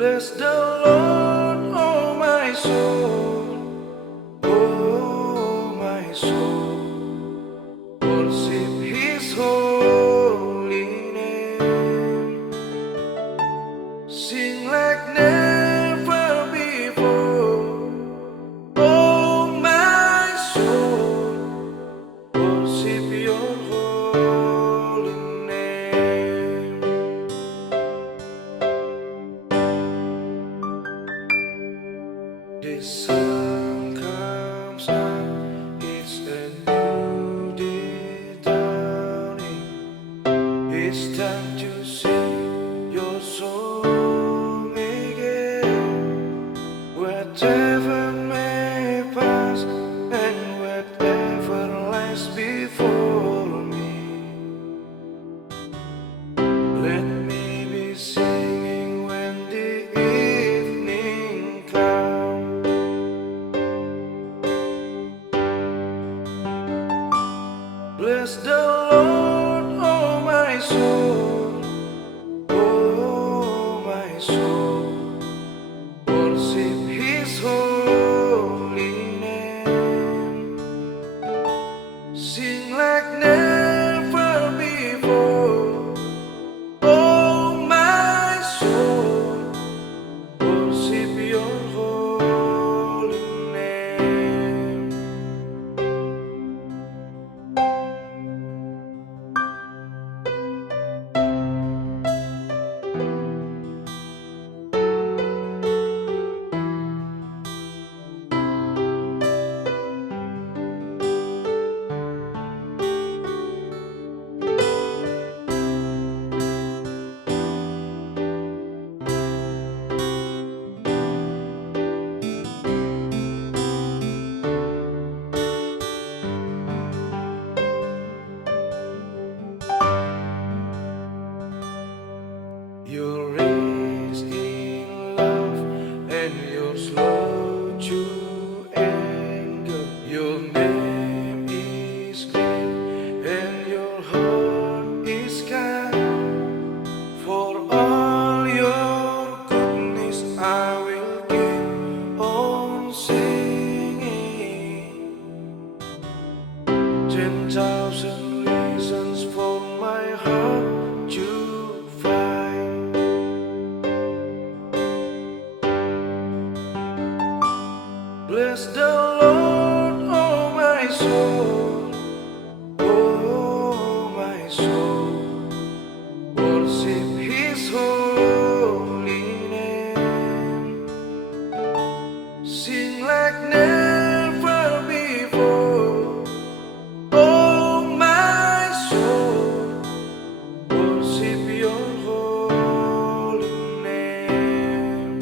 Bless the Lord, oh my soul, oh my soul, worship His holy name, sing like never before, oh my soul, worship Your holy name. The sun comes up, it's a new day dawning. It's time to sing your song again. Whatever may pass and whatever lies before me, let me be singing when the evening comes. Bless the Lord, oh my soul, oh my soul, worship His holy name, sing like never before, oh my soul, worship Your holy name. You're raised in love and you're slow to anger. Your name is great and your heart is kind. For all your goodness I will keep on singing. 10,000 reasons for my heart to find. Bless the Lord, oh my soul, oh my soul, worship His holy name, sing like never before, oh my soul, worship Your holy name.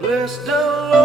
Bless the Lord.